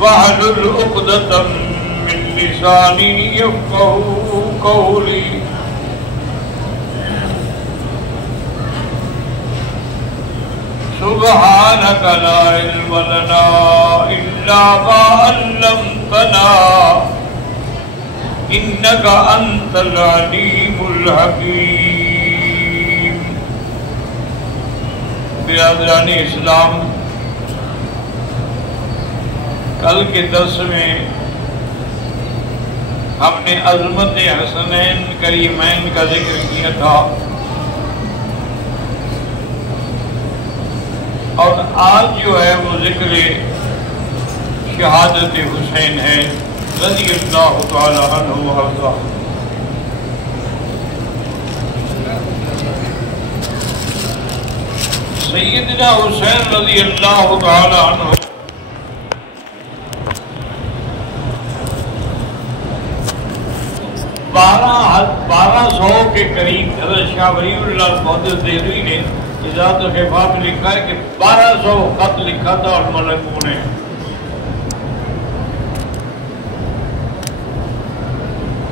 واحلل عقدة من لساني يفقهوا قولي سبحانك لا علم لنا إلا ما علمتنا إنك أنت العليم الحكيم. برادران اسلام، کل کے درس میں ہم نے عظمت حسنین کریمین کا ذکر کیا تھا، اور آج جو ہے وہ ذکر شہادت حسین ہے رضی اللہ تعالی عنہ وارضاہ. سیدنا حسین رضی اللہ تعالی عنہ 1200 کے قریب حضرت شاہ ولی اللہ محدث دہلوی نے اجازت الخفا میں لکھا ہے کہ 1200 خط لکھا تھا اور ملکوں نے.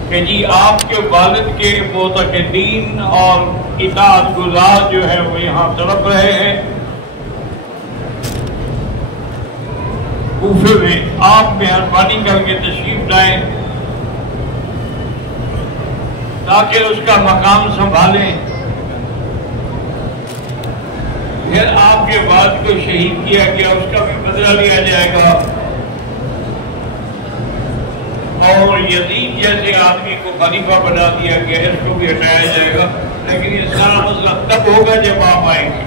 کہ جی آپ کے والد کے معتقدین اور اطاعت گزار جو ہے وہ یہاں تڑپ رہے ہیں. کوفے میں آپ مہربانی کر کے تشریف لائیں تاکہ اس کا مقام سنبھالیں. پھر آپ کے بعد کو شہید کیا گیا، اس کا بھی بدلہ لیا جائے گا، اور یزید جیسے آدمی کو خلیفہ بنا دیا گیا، اس کو بھی ہٹایا جائے گا. لیکن یہ سارا مسئلہ تب ہوگا جب آپ آئیں گے.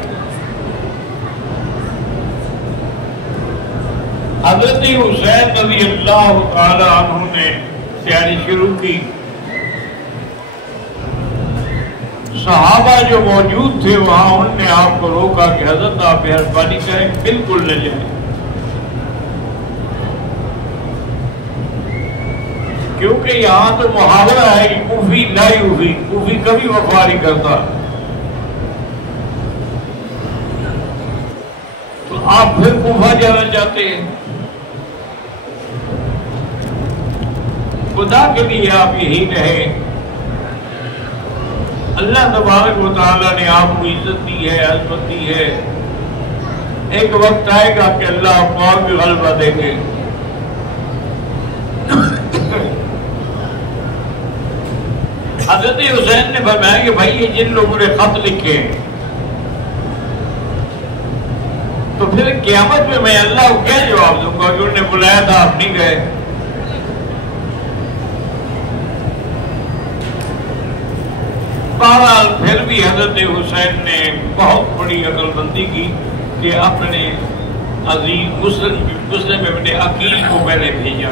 حضرت حسین رضی اللہ تعالی عنہ نے تیاری شروع کی. صحابہ جو موجود تھے وہاں، انہوں نے آپ کو روکا کہ حضرت آپ مہربانی کریں، بالکل نہ جائیں، کیونکہ یہاں تو محاورہ ہے کہ کوفی لا یوفی، کوفی کبھی وفا نہیں کرتا. تو آپ پھر کوفہ جانا چاہتے ہیں؟ خدا کے لیے آپ یہی رہیں. اللہ تبارک و تعالیٰ نے آپ کو عزت دی ہے، عظمت دی ہے. ایک وقت آئے گا کہ اللہ آپ کو اور بھی غلبہ دیں گے. حضرت حسین نے فرمایا کہ بھائی یہ جن لوگوں نے خط لکھے تو پھر قیامت میں اللہ کو کیا جواب دوں گا کہ انہوں نے بلایا تھا آپ نہیں گئے. بہرحال پھر بھی حضرت حسین نے بہت بڑی عقل بندی کی کہ اپنے عزیز مسلم ابن عقیل کو پہلے بھیجا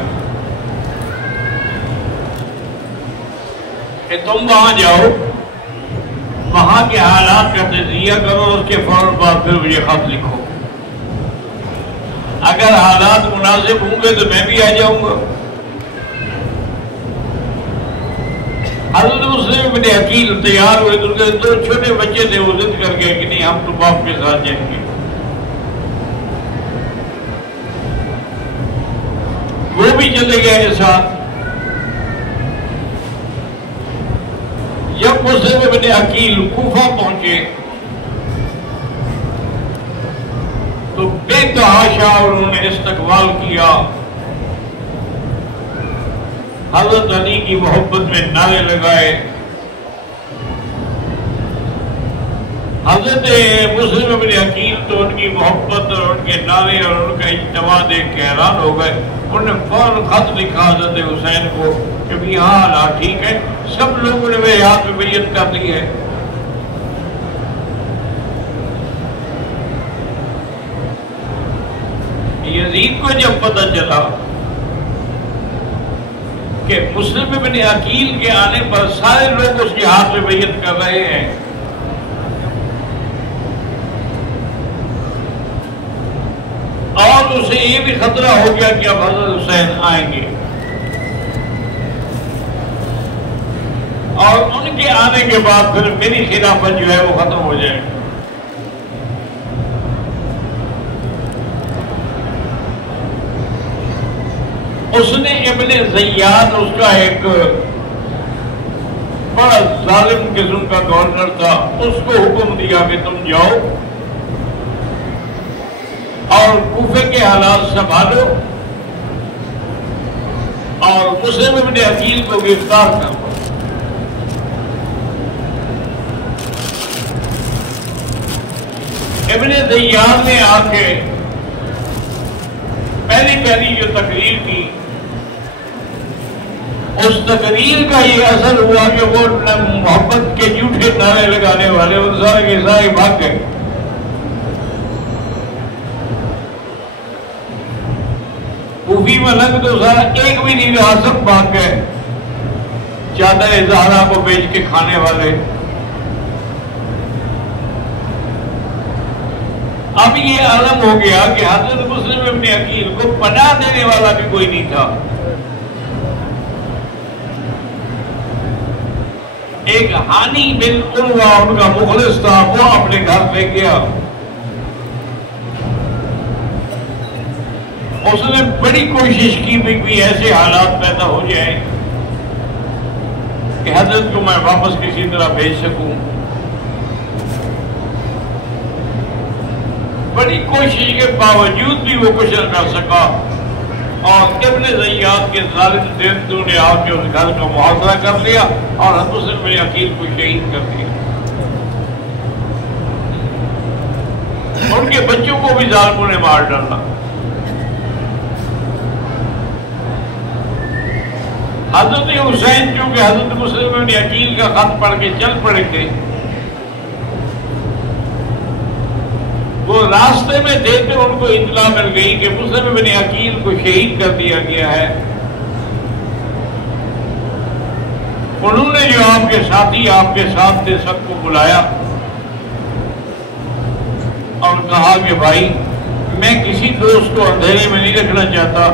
کہ تم وہاں جاؤ، وہاں کے حالات کا تجزیہ کرو، اس کے فوراً بعد پھر مجھے خط لکھو. اگر حالات مناسب ہوں گے تو میں بھی آ جاؤں گا. حضرت مسلم ابن عقیل تیار ہوئے تو دو چھوٹے بچے تھے، وہ ضد کر گئے کہ نہیں ہم تو باپ کے ساتھ جائیں گے. وہ بھی چلے گئے ساتھ. جب مسلم ابن عقیل کوفہ پہنچے تو بے تحاشا انہوں نے استقبال کیا. حضرت علی کی محبت میں نعرے لگائے. حضرت مسلم ابن عقیل تو ان کی محبت اور ان کے نعرے اور ان کا اجتماع دیکھ کے حیران ہو گئے. انہوں نے فوراً خط لکھا حضرت حسین کو کہ بھی ہاں نا ٹھیک ہے، سب لوگوں نے میرے ہاتھ میں بیعت کر دی ہے. یزید کو جب پتہ چلا کہ مسلم ابن عقیل کے آنے پر سارے لوگ اس کے ہاتھ میں بیعت کر رہے ہیں، اور اسے یہ بھی خطرہ ہو گیا کہ اب حضرت حسین آئیں گے اور ان کے آنے کے بعد پھر میری خلافت جو ہے وہ ختم ہو جائے. اس نے ابن زیاد، اس کا ایک بڑا ظالم قسم کا گورنر تھا، اس کو حکم دیا کہ تم جاؤ اور کوفے کے حالات سنبھالو اور مسلم ابن عقیل کو گرفتار کرو۔ ابن زیاد نے آ کے پہلی جو تقریر کی، اس تقریر کا یہ اثر ہوا کہ وہ محبت کے جھوٹے نعرے لگانے والے وہ سارے کے سارے بھاگ گئے۔ کوفی میں لگ تو سارا ایک بھی نہیں رہا، سب بھاگ گئے، چادر زہرا کو بیچ کے کھانے والے۔ اب یہ عالم ہو گیا کہ حضرت مسلم ابن عقیل کو پناہ دینے والا بھی کوئی نہیں تھا۔ ایک ہانی بن عروہ ان کا مخلص تھا، وہ اپنے گھر لے گیا۔ اس نے بڑی کوشش کی بھی ایسے حالات پیدا ہو جائیں کہ حضرت کو میں واپس کسی طرح بھیج سکوں۔ بڑی کوشش کے باوجود بھی وہ کچھ نہ کر سکا، اور ابن زیاد کے ظالم دیندوں نے آ کے اس گھر کا محاصرہ کر لیا اور مسلم ابن عقیل کو شہید کر دیا۔ ان کے بچوں کو بھی ظالموں نے مار ڈالا۔ حضرت حسین چونکہ حضرت مسلم ابن عقیل کا خط پڑھ کے چل پڑے تھے، وہ راستے میں تھے تو ان کو اطلاع مل گئی کہ مسلم ابن عقیل کو شہید کر دیا گیا ہے۔ انہوں نے جو آپ کے ساتھی آپ کے ساتھ تھے سب کو بلایا اور کہا کہ بھائی میں کسی دوست کو اندھیرے میں نہیں رکھنا چاہتا،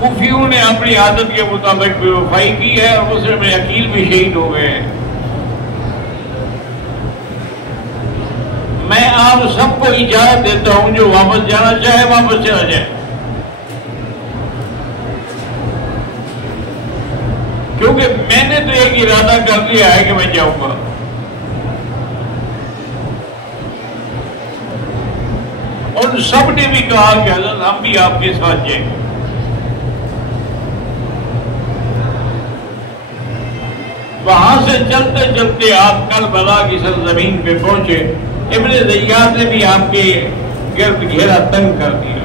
کوفیوں نے اپنی عادت کے مطابق بے وفائی کی ہے اور مسلم ابن عقیل بھی شہید ہو گئے ہیں۔ میں آپ سب کو اجازت دیتا ہوں جو واپس جانا چاہے واپس چلا جائے، کیونکہ میں نے تو ایک ارادہ کر لیا ہے کہ میں جاؤں گا۔ ان سب نے بھی کہا کہ حضرت ہم بھی آپ کے ساتھ جائیں۔ وہاں سے چلتے چلتے آپ کربلا کی سرزمین پہ پہنچے۔ ابن زیاد نے بھی آپ کے گرد گھیرا تنگ کر دیا،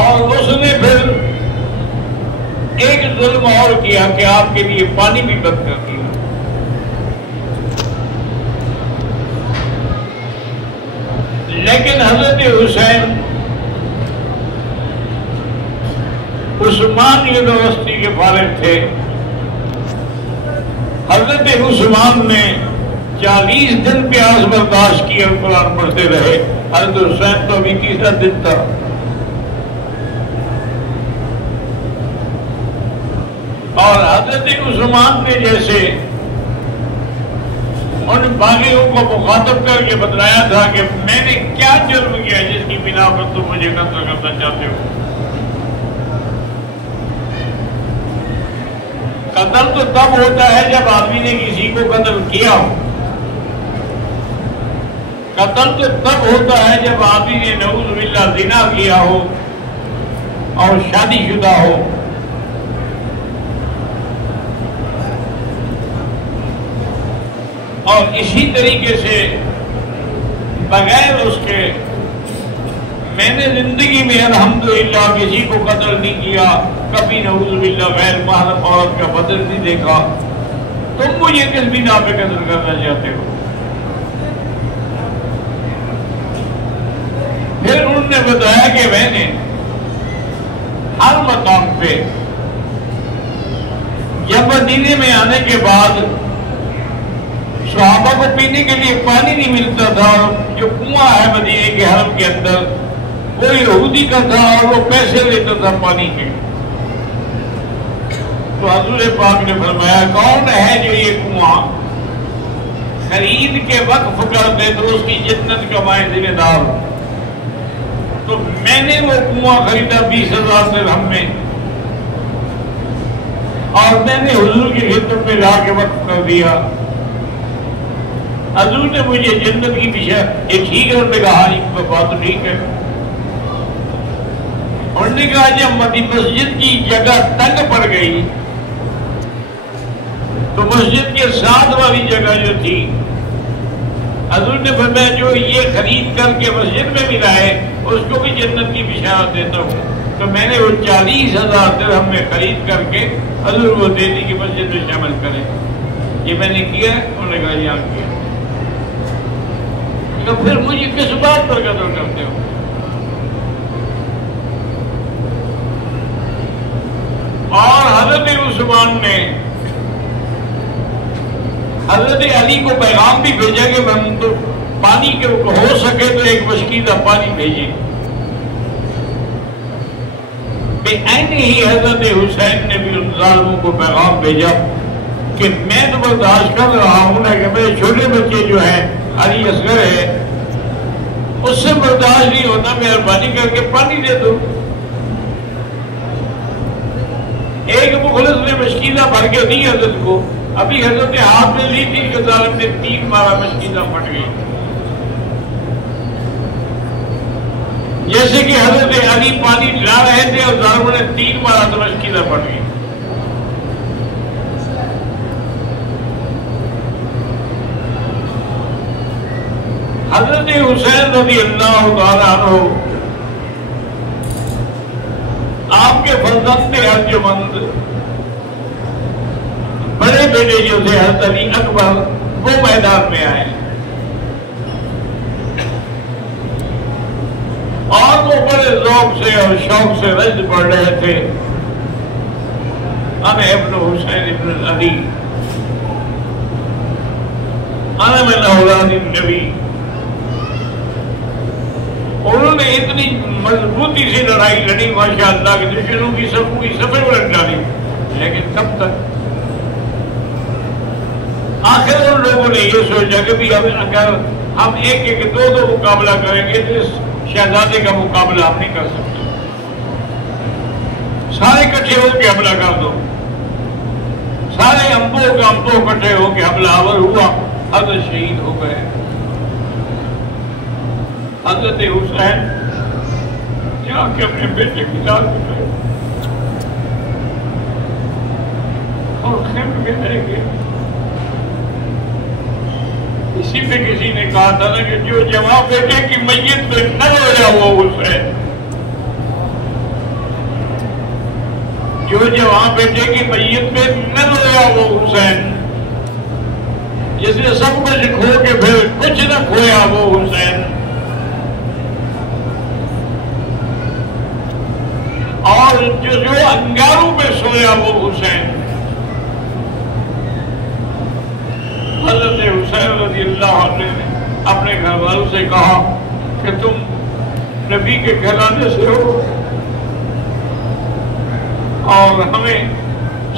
اور اس نے پھر ایک ظلم اور کیا کہ آپ کے لیے پانی بھی بند کر دیا۔ لیکن حضرت حسین عثمان یونیورسٹی کے فارغ تھے۔ حضرت عثمان نے 40 دن پیاس برداشت کی اور قرآن پڑھتے رہے۔ حضرت حسین تو ابھی تیسرا دن تھا۔ اور حضرت عثمان نے جیسے ان باغیوں کو مخاطب کر کے بتلایا تھا کہ میں نے کیا جرم کیا جس کی بنا پر تم مجھے قتل کرنا چاہتے ہو۔ قتل تو تب ہوتا ہے جب آدمی نے کسی کو قتل کیا ہو۔ قتل تو تب ہوتا ہے جب آدمی نے نعوذ باللہ زنا کیا ہو اور شادی شدہ ہو۔ اور اسی طریقے سے بغیر اس کے میں نے زندگی میں الحمدللہ کسی کو قتل نہیں کیا، کبھی نعوذ باللہ غیر محرم عورت کا بدن نہیں دیکھا، تم مجھے کس بنا پہ قتل کرنا چاہتے ہو؟ پھر انہوں نے بتایا کہ میں نے ہر مقام پہ جب مدینے میں آنے کے بعد صحابہ کو پینے کے لیے پانی نہیں ملتا تھا، جو کنواں ہے مدینے کے حرم کے اندر وہ یہودی کا تھا اور وہ پیسے لیتا تھا پانی کے، تو حضور پاک نے فرمایا کون ہے جو یہ کنواں خرید کے وقف کر دے تو اس کی جنت کا میں ذمہ دار ہوں۔ تو میں نے وہ کنواں خریدا 20,000 درہم میں، اور میں نے حضور کی خدمت میں لا کے وقف کر دیا۔ حضور نے مجھے جنت کی بشارت، یہ ٹھیک ہے؟ انہوں نے کہا یہ بات تو ٹھیک ہے۔ انہوں نے کہا جب مسجد کی جگہ تنگ پڑ گئی تو مسجد کے ساتھ والی جگہ جو تھی، حضور نے فرمایا جو یہ خرید کر کے مسجد میں بھی لائے اس کو بھی جنت کی بشارت دیتا ہوں۔ تو میں نے وہ 40,000 درہم میں خرید کر کے حضور کو دے دی کہ مسجد میں شامل کریں۔ یہ میں نے کیا، انہوں نے کہا یہاں کیا۔ تو پھر مجھے کس بات پر قدر کرتے ہو؟ اور حضرت عثمان نے حضرت علی کو پیغام بھی بھیجا کہ ہم تو پانی کے ہو سکے تو ایک مشکیزہ پانی بھیجے۔ بے عین ہی حضرت حسین نے بھی ان ظالموں کو پیغام بھیجا کہ میں تو برداشت کر رہا ہوں نا کہ میرے چھوٹے بچے جو ہیں علی اصغر ہے اس سے برداشت نہیں ہوتا، مہربانی کر کے پانی دے دو۔ ایک مخلص نے مشکیزہ بھر کے دی حضرت کو، ابھی حضرت ہاتھ میں لی تھی کہ ظالم نے 3 مارا، مشکیزہ پھٹ گئی۔ جیسے کہ حضرت علی پانی لا رہے تھے اور ظالموں نے 3 مارا تو مشکیزہ پھٹ گئی۔ حضرت حسین رضی اللہ تعالیٰ عنہ آپ کے فرزند ارجمند بڑے بیٹے جو تھے حضرت علی اکبر وہ میدان میں آئے اور وہ بڑے ذوق سے اور شوق سے رجز پڑھ رہے تھے، انا ابن حسین ابن علی انا من اولاد النبی۔ انہوں نے اتنی مضبوطی سے لڑائی لڑی ماشاءاللہ کہ دشمنوں کی صفوں کی صفیں الٹ ڈالی، لیکن کب تک؟ آخر ان لوگوں نے یہ سوچا کہ بھی اگر ہم ایک ایک دو مقابلہ کریں گے تو اس شہزادے کا مقابلہ ہم نہیں کر سکتے، سارے اکٹھے ہو کے حملہ کر دو۔ سارے امبو اکٹھے ہو کے حملہ آور ہوا، حضرت شہید ہو گئے۔ حضرت حسین جا کے اپنے بیٹے کی داد اٹھائے اور خیمے میں رہ گئے۔ اسی پہ کسی نے کہا تھا نا کہ جو جوان بیٹے کی میت پہ نہ رویا وہ حسین، جو جوان بیٹے کی میت پہ نہ رویا وہ حسین، جس نے سب کچھ کھو کے پھر کچھ نہ کھویا وہ حسین، اور جو انگاروں پہ سویا وہ حسین۔ حضرت حسین رضی اللہ عنہ نے اپنے گھر والوں سے کہا کہ تم نبی کے گھرانے سے ہو اور ہمیں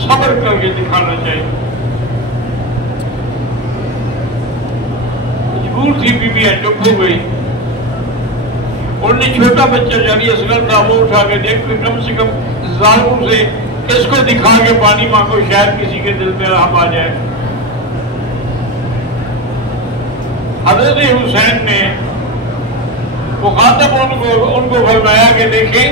صبر کر کے دکھانا چاہیے۔ مجبور تھی بیویاں چپ ہو گئی۔ انہوں نے چھوٹا بچہ علی اصغر تھا وہ اٹھا کے دیکھ کم سے کم ظالموں سے اس کو دکھا کے پانی مانگو، شاید کسی کے دل پہ رحم آ جائے۔ حضرت حسین نے مخاطب ان کو فرمایا کہ دیکھیں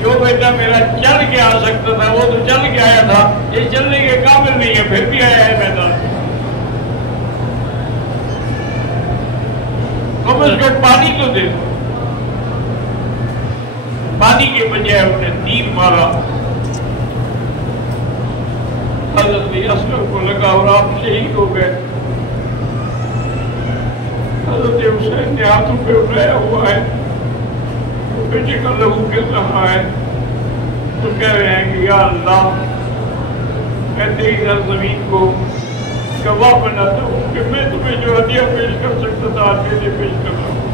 جو بیٹا میرا چل کے آ سکتا تھا وہ تو چل کے آیا تھا، یہ چلنے کے قابل نہیں ہے، پھر بھی آیا ہے میدان میں، تم اس کو پانی تو دے دو۔ پانی کے بجائے انہوں نے 3 مارا۔ حضرت اصغر کو لگا اور آپ شہید ہو گئے۔ حضرت حسین نے ہاتھوں پہ اٹھایا ہوا ہے، بیٹے کا لہو گر رہا ہے، تو کہہ رہے ہیں کہ یا اللہ میں تیری زمین کو گواہ بناتا ہوں کہ میں تمہیں جو ہدیہ پیش کر سکتا تھا آج کے لیے پیش کر رہا ہوں،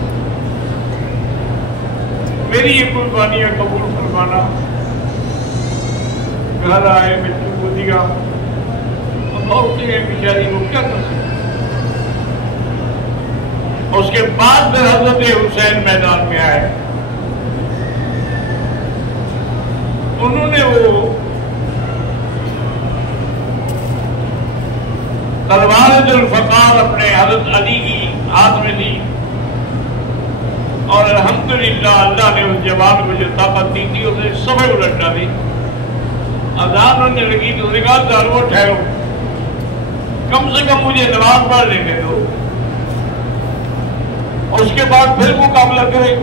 میری یہ قربانیاں قبول فرمانا۔ گھر آئے بچوں کو دیا، اب عورتیں ہیں بیچاری وہ کیا کر سکتے، اس کے بعد پھر حضرت حسین میدان میں آئے. انہوں نے وہ تلوار ذوالفقار اپنے حضرت علی کی ہاتھ میں لی اور الحمدللہ اللہ نے اس جوان کو جو طاقت دی تھی اسے سبے الٹ ڈالی. اذان ہونے لگی تو اس نے کہا ضرور ٹھہرو، کم سے کم مجھے نماز پڑھ لینے دو، اس کے بعد پھر مقابلہ کرے.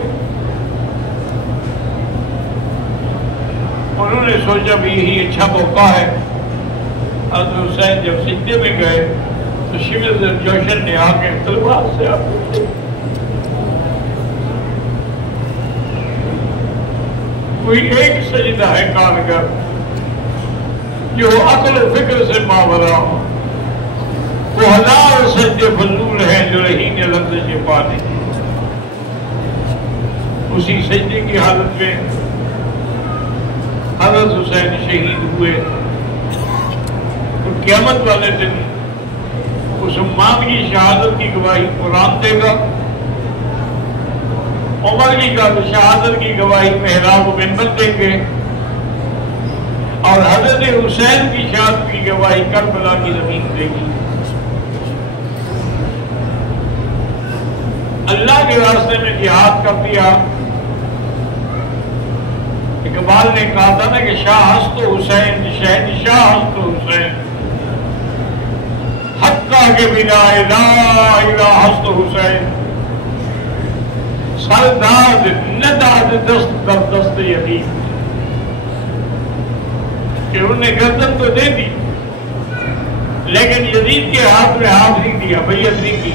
انہوں نے سوچا بھی یہی اچھا موقع ہے. حضرت حسین جب سجدے میں گئے تو شمس جوشن نے آ کے تلوار سے آپ کوئی ایک سجدہ ہے کارگر جو عقل و فکر سے ماورا ہو، وہ ہزار سجدے فضول ہیں جو رہین لفظ سے پا نہیں. اسی سجدے کی حالت میں حضرت حسین شہید ہوئے. اور قیامت والے دن عثمان کی شہادت کی گواہی قرآن دے گا، عمر کی شہادت کی گواہی محراب و منبر دیں گے، اور حضرت حسین کی شہادت کی گواہی کربلا کی زمین دے گی. اللہ کے راستے میں جہاد کر دیا. اقبال نے کہا تھا نا کہ شاہ ہست حسین شہنشاہ ہست حسین، حقہ کے بنا لا الہ ہست حسین، سرداد نداد دست در دست یتیم. کہ انہوں نے گردن تو دے دی لیکن یزید کے ہاتھ میں ہاتھ نہیں دیا، بیعت نہیں کی.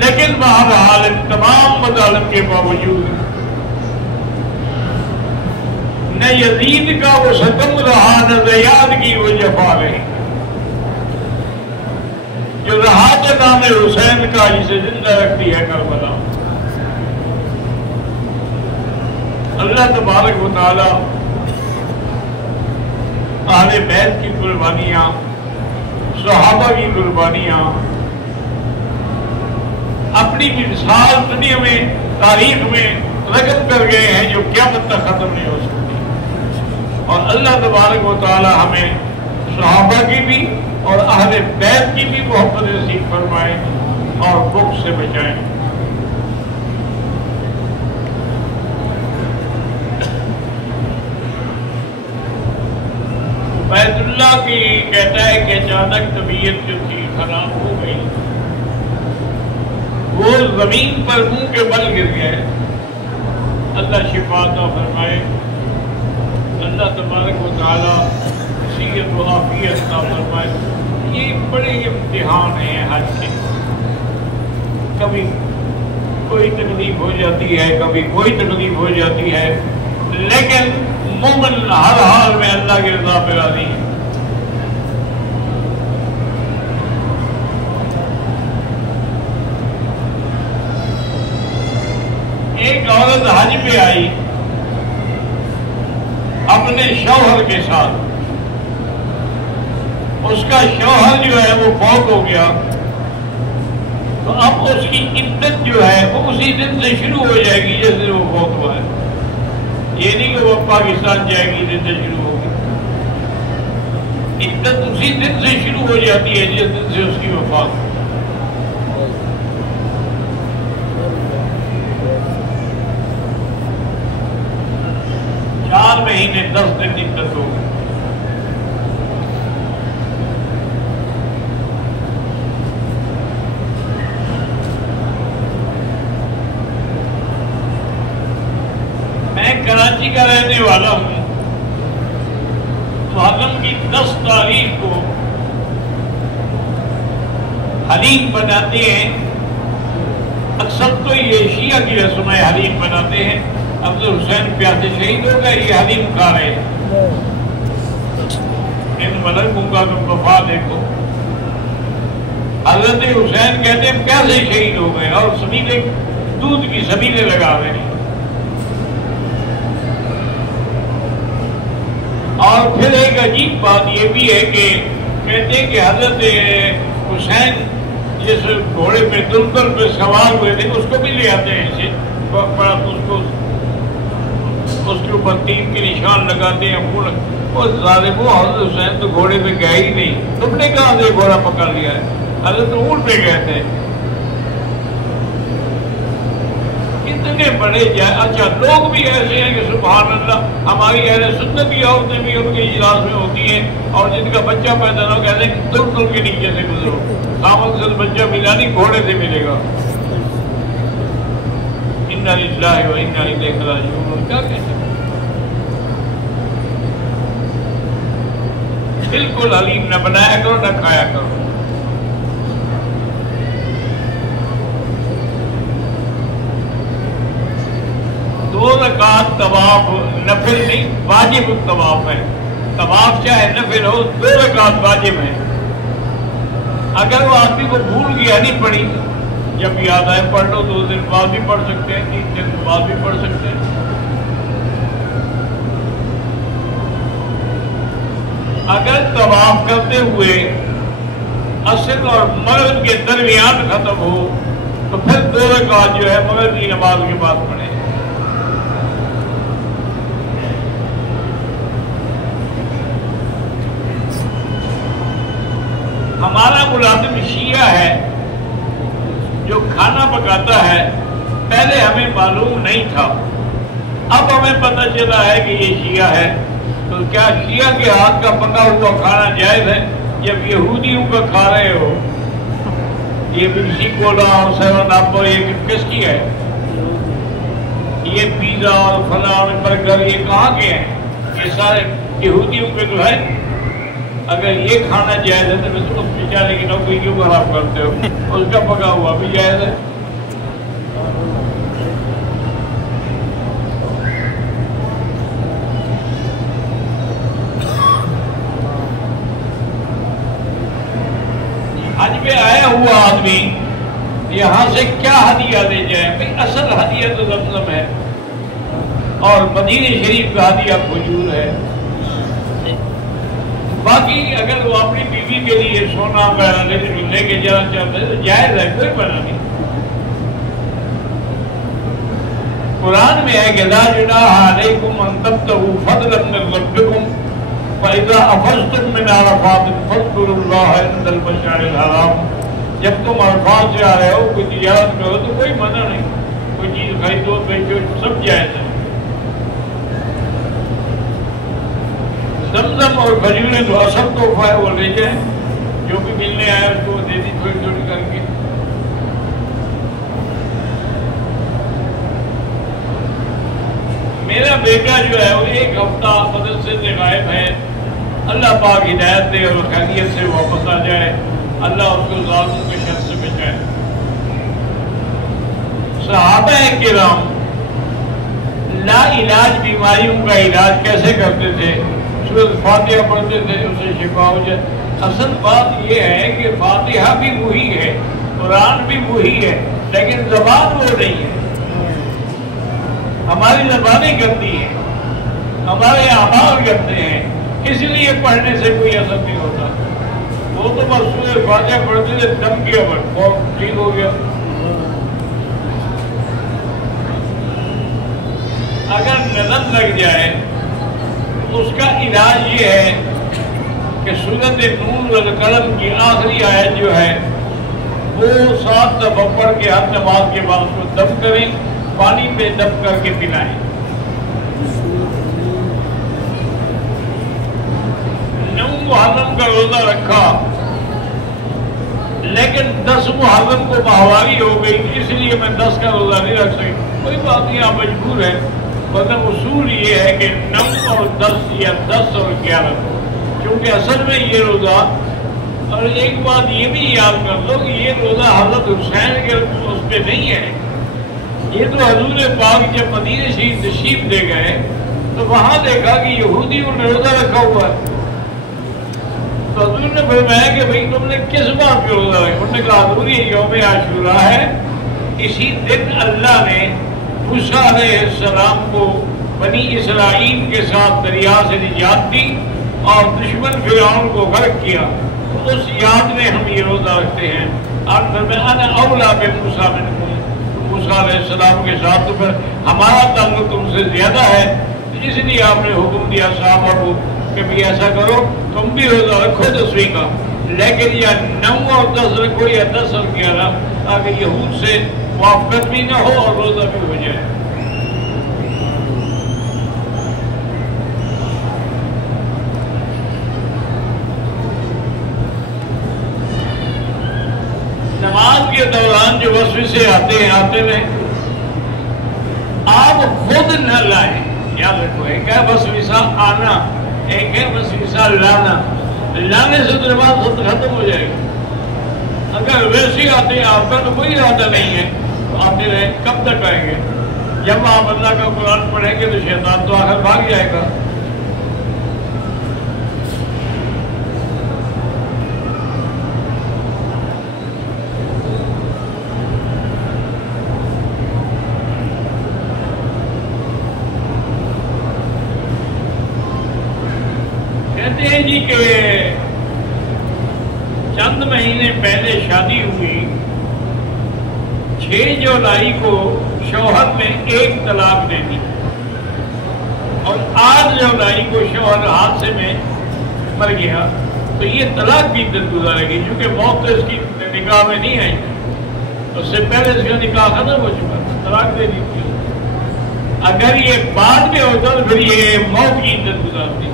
لیکن بہرحال تمام مظالم کے باوجود نہ یزید کا وہ ستم رہا نہ زیاد کی وہ جفا رہی. جو رہا نام حسین کا جسے زندہ رکھتی ہے کربلا. اللہ تبارک و تعالی اہل بیت کی قربانیاں، صحابہ کی قربانیاں اپنی مثال دنیا میں تاریخ میں رقم کر گئے ہیں جو قیامت تک ختم نہیں ہو سکتی. اور اللہ تبارک و تعالی ہمیں صحابہ کی بھی اور اہل بیت کی بھی محبت نصیب فرمائے اور بغض سے بچائیں. بیت اللہ کی کہتا ہے کہ اچانک طبیعت جو تھی خراب ہو گئی، وہ زمین پر منہ کے بل گر گئے. اللہ شفا عطا فرمائے. اللہ تبارک و تعالی صحت و عافیت عطا فرمائے. یہ بڑے امتحان ہیں حج کے. کبھی کوئی تکلیف ہو جاتی ہے، کبھی کوئی تکلیف ہو جاتی ہے، لیکن مومن ہر حال میں اللہ کی رضا پہ راضی ہے. ایک عورت حج پہ آئی اپنے شوہر کے ساتھ. اس کا شوہر جو ہے وہ فوت ہو گیا، تو اب اس کی عدت جو ہے وہ اسی دن سے شروع ہو جائے گی جس دن وہ فوت ہوا ہے. یہ نہیں کہ وہ پاکستان جائے گی دن سے شروع ہوگی. عدت اسی دن سے شروع ہو جاتی ہے جس دن سے اس کی وفات ہو. چار مہینے 10 دن عدت ہو گئی. میں کراچی کا رہنے والا ہوں. محرم کی 10 تاریخ کو حلیم بناتے ہیں. اکثر تو یہ شیعہ کی رسم ہے، حلیم بناتے ہیں. عبد الحسین پیاسے شہید ہو گئے، یہ حلیم کھا رہے ہیں. ان ملکوں کا تم وفا دیکھو. حضرت حسین کہتے ہیں پیاسے شہید ہو گئے اور سبیلے دودھ کی سبیلے لگا رہے ہیں. اور پھر ایک عجیب بات یہ بھی ہے کہ کہتے ہیں کہ حضرت حسین جس گھوڑے میں دلدل پہ سوار ہوئے تھے اس کو بھی لے آتے ہیں ایسے بڑا اس کے اوپر تین کے نشان لگاتے ہیں. وہ ظالموں حضرت حسین تو گھوڑے پہ گئے ہی نہیں, تم نے کہاں سے گھوڑا پکڑ لیا ہے؟ حضرت اونٹ پہ گئے تھے. اتنے بڑے جائے. اچھا لوگ بھی ایسے ہیں کہ سبحان اللہ, ہماری اہل سنت کی عورتیں بھی ان کے اجلاس میں ہوتی ہیں اور جن کا بچہ پیدا ہو کہتے ہیں کہ تل کے نیچے سے گزرو, خامد سے بچہ ملا نہیں گھوڑے سے ملے گا. انا للہ و انا الیہ راجعون. کیا کہتے ہیں؟ بالکل حلیم نہ بنایا کرو نہ کھایا کرو. دو رکعت طواف نفل نہیں واجب طواف ہے. طواف چاہے نفل ہو, 2 رکعت واجب ہے. اگر وہ آدمی کو بھول گیا نہیں پڑھی, جب یاد آئے پڑھ لو, 2 دن بعد بھی پڑھ سکتے ہیں, 3 دن بعد بھی پڑھ سکتے ہیں. اگر طواف کرتے ہوئے عصر اور مغرب کے درمیان ختم ہو تو پھر 2 رکعت جو ہے مغرب کی نماز کے بعد پڑھیں. ہمارا ملازم شیعہ ہے جو کھانا پکاتا ہے, پہلے ہمیں معلوم نہیں تھا, اب ہمیں پتہ چلا ہے کہ یہ شیعہ ہے. تو کیا شیعہ کے ہاتھ کا پکا ہوا کھانا جائز ہے؟ جب یہودیوں کا کھا رہے ہو, یہ مرچی کولا اور 7 اپ یہ کس کی ہے؟ یہ پیزا اور فلاں برگر یہ کہاں کے ہیں؟ یہ سارے یہودیوں کے تو ہے. اگر یہ کھانا جائز ہے تو اس بیچارے کی نوکری کیوں خراب کرتے ہو؟ اس کا پکا ہوا بھی جائز ہے. حج پہ آیا ہوا آدمی یہاں سے کیا ہدیہ دے جائے؟ بھائی اصل ہدیہ تو زمزم ہے اور مدینہ شریف کا ہدیہ کھجور ہے. باقی اگر وہ اپنی بیوی کے لیے سونا لے کے جانا چاہتے ہیں تو جائز ہے, کوئی منع نہیں. قرآن میں ہے کہ لا جناح علیکم ان تبتغوا فضلا من ربکم فاذا افضتم من عرفات فاذکروا اللہ عند المشعر الحرام. جب تم عرفات سے آ رہے ہو, کوئی تجارت میں ہو تو کوئی منع نہیں, کوئی چیز خریدو بیچو سب جائز ہے. زمزم اور کھجوریں تو اصل تحفہ ہے, وہ لے جائیں, جو بھی ملنے آئے اس کو دے دی تھوڑی تھوڑی کر کے. میرا بیٹا جو ہے وہ 1 ہفتہ مدرسے سے غائب ہے, اللہ پاک ہدایت دے اور خیریت سے واپس آ جائے, اللہ اس کو ظالموں کے شر سے بچائے. صحابہ کرام لا علاج بیماریوں کا علاج کیسے کرتے تھے؟ سورۃ فاتحہ پڑھتے تھے, اسے شفا ہو جائے. اصل بات یہ ہے کہ فاتحہ بھی وہی ہے, قرآن بھی وہی ہے, لیکن زبان وہ نہیں ہے. ہماری زبانیں گندی ہیں, ہمارے اعمال گندے ہیں, اس لیے پڑھنے سے کوئی اثر نہیں ہوتا. وہ تو بس سورۃ فاتحہ پڑھتے تھے, دم کیا اور ٹھیک ہو گیا. اگر نظر لگ جائے اس کا علاج یہ ہے کہ سورۃ نون والقلم کی آخری آیت جو ہے وہ 7 دفعہ پڑھ کے ہر نماز کے بعد اس کو دم کریں, پانی پہ دم کر کے پلائیں. 9 محرم کا روزہ رکھا لیکن 10 محرم کو ماہواری ہو گئی, اس لیے میں 10 کا روزہ نہیں رکھ سکی. کوئی بات نہیں, آپ مجبور ہیں. مطلب اصول یہ ہے کہ 9 اور 10 یا 10 اور 11 کیونکہ اصل میں یہ روزہ. اور ایک بات یہ بھی یاد کر لو کہ یہ روزہ حضرت حسین کے اس پہ نہیں ہے, یہ تو حضور پاک جب مدینہ شریف تشریف لے گئے تو وہاں دیکھا کہ یہودیوں نے روزہ رکھا ہوا ہے. تو حضور نے فرمایا کہ بھائی تم نے کس بات پہ روزہ رکھا؟ انہوں نے کہا حضور یہ یوم عاشورہ ہے, اسی دن اللہ نے موسیٰ علیہ السلام کو بنی اسرائیل کے ساتھ دریا سے نجات دی اور دشمن فرعون کو غرق کیا. تو اس یاد میں ہم یہ روزہ رکھتے ہیں. آپ انا اولا بموسیٰ منکم، موسیٰ علیہ السلام کے ساتھ تو پھر ہمارا تعلق تم سے زیادہ ہے، اس لیے آپ نے حکم دیا صحابہ کو کہ بھی ایسا کرو تم بھی روزہ رکھو 10ویں کا، لیکن یا 9 اور 10 رکھو یا 10 اور 11، تاکہ یہود سے موافقت بھی نہ ہو اور روزہ بھی ہو جائے. نماز کے دوران جو وسوسے آتے ہیں آتے رہیں، آپ خود نہ لائیں. یاد رکھو، ایک ہے وسوسہ آنا، ایک ہے وسوسہ لانا. لانے سے تو نماز خود ختم ہو جائے گی. اگر ویسے آتے ہیں، آپ کا تو کوئی ارادہ نہیں ہے، تو آتے رہیں. کب تک آئیں گے؟ جب آپ اللہ کا قرآن پڑھیں گے تو شیطان تو آخر بھاگ جائے گا. کہتے ہیں جی کہ چند مہینے پہلے شادی ہوئی، 6 جولائی کو شوہر نے 1 طلاق دے دی اور 8 جولائی کو شوہر حادثے میں مر گیا. تو یہ طلاق کی عدت گزارے گی، کیونکہ موت تو اس کی نکاح میں نہیں آئی، اس سے پہلے اس کا نکاح ختم ہو چکا، طلاق دے دی تھی. اگر یہ بعد میں ہوتا تو پھر یہ موت کی عدت گزارتی،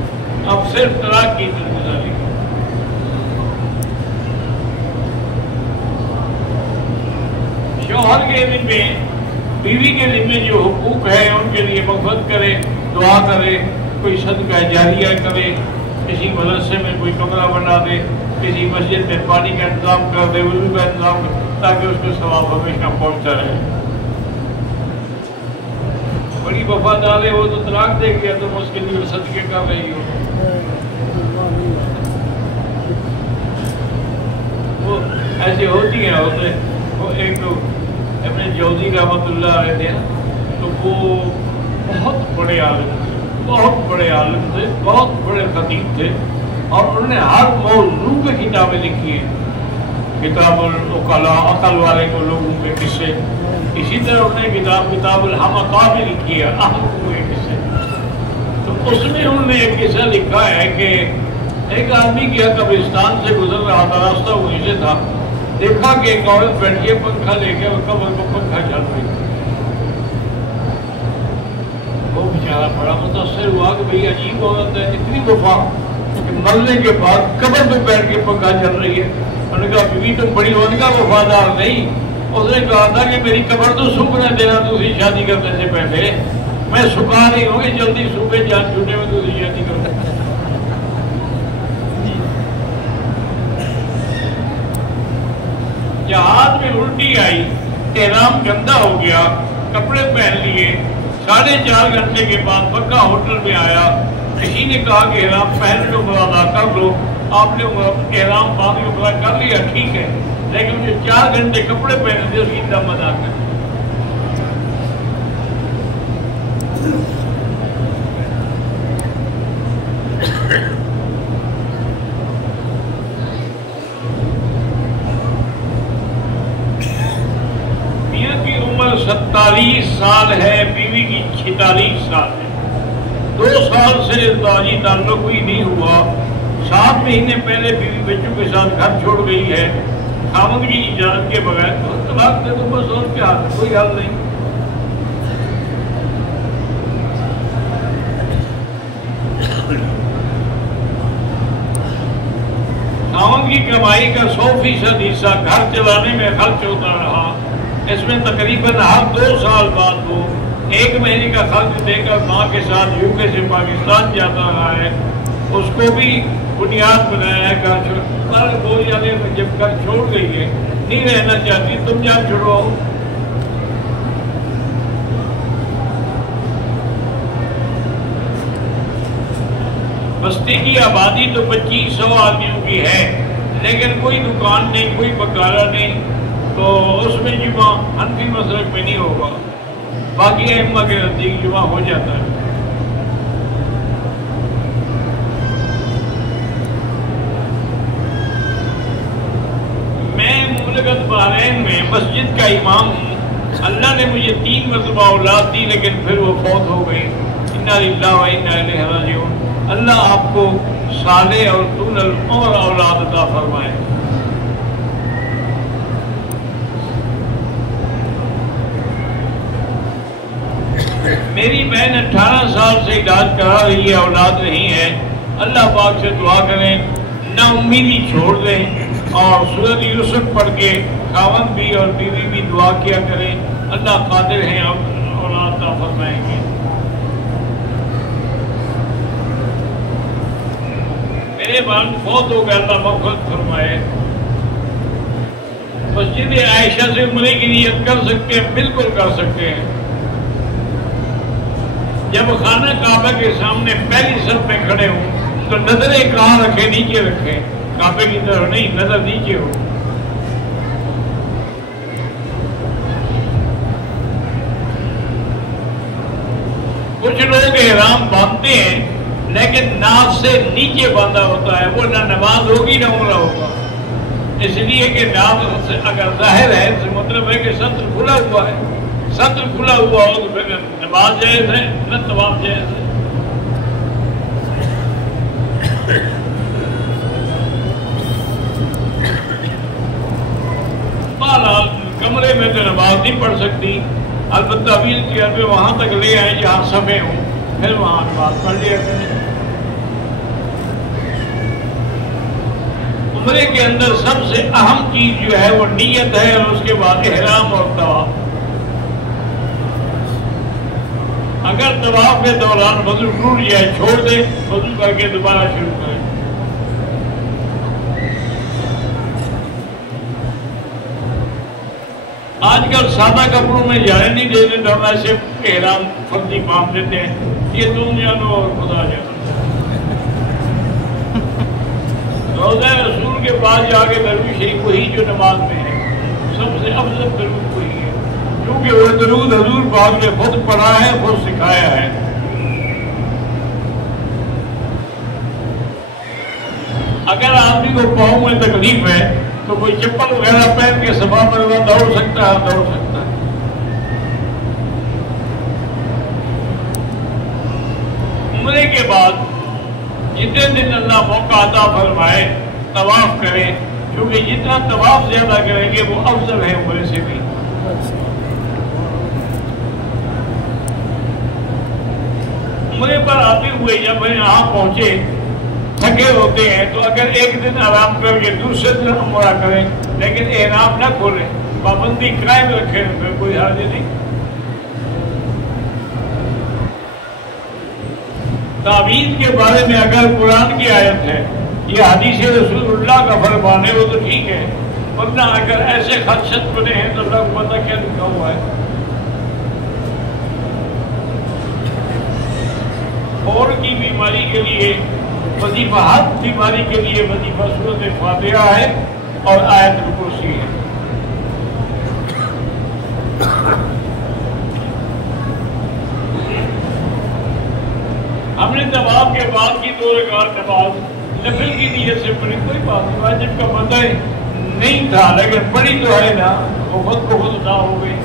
اب صرف طلاق کی عدت گزاری. شوہر کے ذمہ میں، بیوی کے ذمہ جو حقوق ہے ان کے لیے مغفرت کرے، دعا کرے، کوئی صدقہ جاریہ کرے، کسی مدرسے میں کوئی کمرہ بنا دے، کسی مسجد میں پانی کا انتظام کر دے، وضو کا انتظام کر دے، تاکہ اس کو ثواب ہمیشہ پہنچتا رہے. بڑی وفادار ہے وہ تو طلاق دے گیا، تم اس کے لیے صدقے کر رہی ہو. وہ ایسے ہوتی ہیں ہوتے. وہ ایک ابن جوزی رحمۃ اللہ علیہ تھے، تو وہ بہت بڑے عالم تھے، بہت بڑے عالم تھے، بہت بڑے خطیب تھے، اور انہوں نے ہر موضوع پہ کتابیں لکھی ہیں. کتاب العقلاء، عقل والے کو لوگوں کے قصے. اسی طرح انہوں نے کتاب الحمقاء بھی لکھی ہے، احمقوں کے قصے. تو اس میں انہوں نے ایک قصہ لکھا ہے کہ ایک آدمی گیا قبرستان سے گزر رہا تھا، راستہ وہیں سے تھا، دیکھا کہ ایک عورت بیٹھی ہے پنکھا لے کے اور قبر کو پنکھا چل رہی. وہ بیچارہ بڑا متاثر ہوا کہ بھئی عجیب عورت ہے، اتنی وفا کہ مرنے کے بعد قبر پہ بیٹھ کے پنکھا چل رہی ہے. انہوں نے کہا بیوی تم بڑی ہونے کا وفادار نہیں. اس نے کہا تھا کہ میری قبر تو سوکھنے دینا دوسری شادی کرنے سے پہلے، میں سکھا نہیں ہوں گی، جلدی صبح جان چھوٹے میں دوسری شادی کروں. جہاز میں الٹی آئی، احرام گندا ہو گیا، کپڑے پہن لیے، 4.5 گھنٹے کے بعد مکہ ہوٹل میں آیا. کسی نے کہا کہ احرام پہن لو، عمرہ ادا کر لو. آپ نے احرام باندھ کے عمرہ کر لیا، ٹھیک ہے، لیکن جو 4 گھنٹے کپڑے پہنے تھے اس کی دم ادا کر. میاں کی عمر 47 سال ہے، بیوی کی 46 سال ہے. 2 سال سے ازدواجی تعلق کوئی نہیں ہوا. 7 مہینے پہلے بیوی بچوں کے ساتھ گھر چھوڑ گئی ہے خاوند کی اجازت کے بغیر. تو طلاق دے دو بس، اور کیا، کوئی حل نہیں. خاوند کی کمائی کا 100% حصہ گھر چلانے میں خرچ ہوتا رہا. اس میں تقریباً ہر 2 سال بعد وہ 1 مہینے کا خرچ دے کر ماں کے ساتھ یو کے سے پاکستان جاتا رہا ہے. اس کو بھی بنیاد بنایا ہے گھر چھوڑ. بول جانے جب گھر چھوڑ گئی ہے، نہیں رہنا چاہتی، تم جا چھوڑو. بستی کی آبادی تو 2500 آدمیوں کی ہے، لیکن کوئی دکان نہیں، کوئی بکارا نہیں. تو اس میں جمعہ حنفی مسلک میں نہیں ہوگا، باقی ائمہ کے نزدیک جمعہ ہو جاتا ہے. بحرین میں مسجد کا امام ہوں، اللہ نے مجھے 3 مرتبہ اولاد دی لیکن پھر وہ فوت ہو گئی، انا للہ و انا الیہ راجعون۔ اللہ آپ کو صالح اور طول العمر اولاد عطا فرمائے۔ میری بہن 18 سال سے علاج کرا رہی ہے، اولاد نہیں ہے، اللہ پاک سے دعا کریں نا امیدی چھوڑ دیں اور سورۃ یوسف پڑھ کے خاوند بھی اور بیوی بھی دعا کیا کریں، اللہ قادر ہیں اب اولاد عطا فرمائیں گے۔ میرے والد فوت ہو گئے، اللہ مغفرت فرمائے۔ مسجد عائشہ سے عمرے کی نیت کر سکتے ہیں؟ بالکل کر سکتے ہیں۔ جب خانہ کعبہ کے سامنے پہلی صف میں کھڑے ہوں تو نظریں کہاں رکھیں؟ نیچے رکھیں، کعبے کی طرف نہیں، نظر نیچے ہو۔ کچھ لوگ احرام باندھتے ہیں لیکن ناف سے نیچے باندھا ہوتا ہے، وہ نہ نماز ہوگی نہ عمرہ ہوگا، اس لیے کہ ناف سے اگر ظاہر ہے تو مطلب ہے کہ سطر کھلا ہوا ہے، سطر کھلا ہوا ہو تو پھر نماز جائز ہے نہ طواف جائز ہے۔ بہرحال کمرے میں تو نماز نہیں پڑھ سکتی، البتہ ویل چیئر پہ وہاں تک لے آئے جہاں صفے ہوں، پھر وہاں نماز پڑھ لیا کریں۔ عمرے کے اندر سب سے اہم چیز جو ہے وہ نیت ہے اور اس کے بعد احرام اور طواف۔ اگر طواف کے دوران وضو ٹوٹ جائے چھوڑ دے، وضو کر کے دوبارہ شروع کریں۔ آج کل سادہ کپڑوں میں جانے نہیں دیتے تو ہم ایسے احرام فردی باندھ دیتے ہیں، یہ تم جانو اور خدا جانو۔ روضہ رسول کے پاس جا کے درود شریف وہی جو نماز میں ہے، سب سے افضل درود وہی ہے، کیونکہ وہ درود حضور پاک نے خود پڑھا ہے، خود سکھایا ہے۔ اگر آدمی کو پاؤں میں تکلیف ہے تو کوئی چپل وغیرہ پہن کے صفا مروا دوڑ سکتا ہے، دوڑ سکتا ہے۔ عمرے کے بعد جتنے دن اللہ موقع عطا فرمائے طواف کریں، کیونکہ جتنا طواف زیادہ کریں گے وہ افضل ہے عمرے سے بھی۔ عمرے پر آتے ہوئے جب یہاں پہنچے تھکے ہوتے ہیں تو اگر ایک دن آرام کر کے دوسرے دن عمرہ کریں، لیکن احرام نہ کھولیں، پابندی قائم رکھیں، پھر کوئی حرج نہیں۔ تعویذ کے بارے میں اگر قرآن کی آیت ہے یہ حدیث رسول اللہ کا فرمان ہے وہ تو ٹھیک ہے، ورنہ اگر ایسے خدشت بنے ہیں تو اللہ کو پتہ کیا لکھا ہوا ہے۔ اور کی بیماری کے لیے وظیفہ، ہر بیماری کے لیے وظیفہ سورۃ فاتحہ ہے اور آیت الکرسی ہے۔ ہم نے طواف کے بعد کی 2 رکعت نماز نفل کی نیت سے پڑھی، کوئی بات نہیں، واجب کا پتہ نہیں تھا لیکن پڑھی تو ہے نا، وہ خود کو خود ادا ہو گئی۔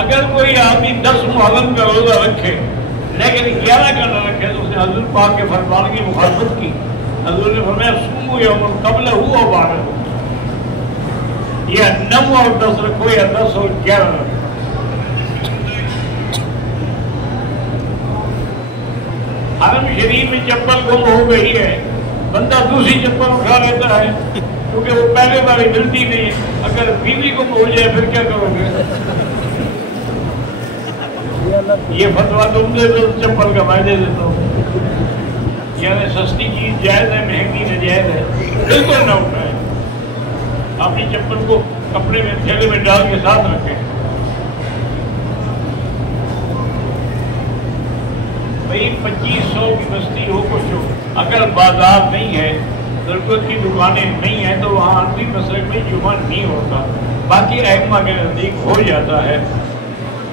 اگر کوئی آدمی 10 محرم کا روزہ رکھے لیکن 11 کا نہ رکھے تو اس نے حضور پاک کے فرمان کی مخالفت کی۔ حضور نے فرمایا صوموا یوما قبلہ و بعدہ، یا 9 اور 10 رکھو یا 10 اور 11 رکھو۔ حرم شریف میں چپل گم ہو گئی ہے، بندہ دوسری چپل اٹھا لیتا ہے کیونکہ وہ پہلے باری ملتی نہیں ہے۔ اگر بیوی گم ہو جائے پھر کیا کرو گے؟ یہ فتویٰ تم دے دو، چپل کا میں دے دیتا ہوں۔ یعنی سستی چیز جائز ہے، مہنگی ناجائز ہے، بالکل نہ اٹھائے۔ اپنی چپل کو کپڑے میں تھیلے میں ڈال کے ساتھ رکھیں۔ بھائی 2500 کی بستی ہو کچھ ہو، اگر بازار نہیں ہے، ضرورت کی دکانیں نہیں ہیں تو وہاں انتی مسلک میں جمعہ نہیں ہوتا، باقی ائمہ کے نزدیک ہو جاتا ہے۔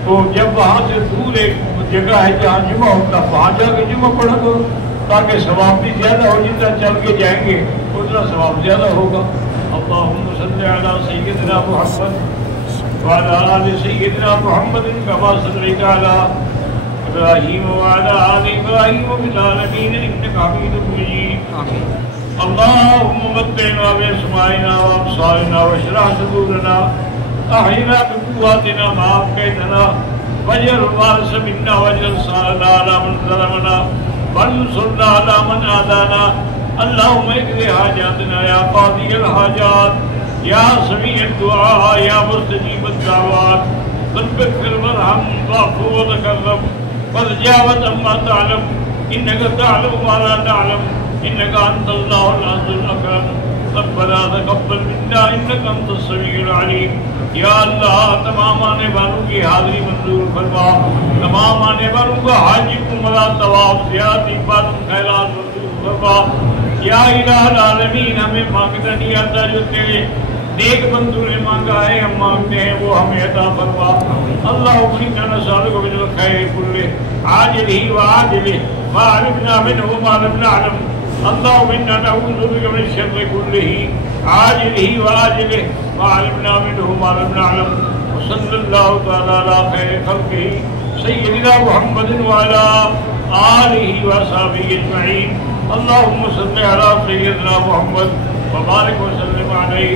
تو جب وہاں سے دور ایک جگہ ہے جہاں جمعہ ہوتا، وہاں جا کے جمعہ پڑھا کرو۔ تاکہ ثواب بھی زیادہ ہو، جتنا چل کے جائیں گے اتنا ثواب زیادہ ہوگا۔ اللہم صلی علی سیدنا محمد وعلی آل سیدنا محمد کما صلیت علی ابراہیم وعلی آل ابراہیم فی العالمین انک حمید مجید۔ اللہم متعنا باسماعنا وابصارنا واشرح صدورنا احینا بقواتنا ما ابقیتنا واجعل الوارث منا واجعل ثارنا على من ظلمنا وانصرنا على من عادانا۔ اللهم اقض حاجاتنا یا قاضی الحاجات یا سمیع الدعاء یا مستجیب الدعوات رب اغفر وارحم واعف وتكرم وتجاوز عما تعلم انك تعلم ما لا نعلم انك انت الله العز الاكرم ربنا تقبل منا انك انت السميع العليم۔ یا اللہ تمام آنے والوں کی حاضری منظور فرما، تمام آنے والوں کا حج عمرہ طواف زیارت عبادت خیرات منظور فرما۔ یا الہ العالمین ہمیں مانگنا نہیں آتا، جو تیرے نیک بندوں نے مانگا ہے ہم مانگتے ہیں وہ ہمیں عطا فرما۔ اللہم انا نسألک من الخیر کلہ عاجلہ وعاجلہ ما علمنا منہ وما لم نعلم۔ اللہم انا نعوذ بک من الشر کلہ عاجلہ وعاجلہ ما علمنا منہ وما لم نعلم۔ وصلی اللہ تعالی علی خیر خلقہ سیدنا محمد وعلی آلہ وصحبہ اجمعین۔ اللہم صلی علی سیدنا محمد وبارک وسلم علیہ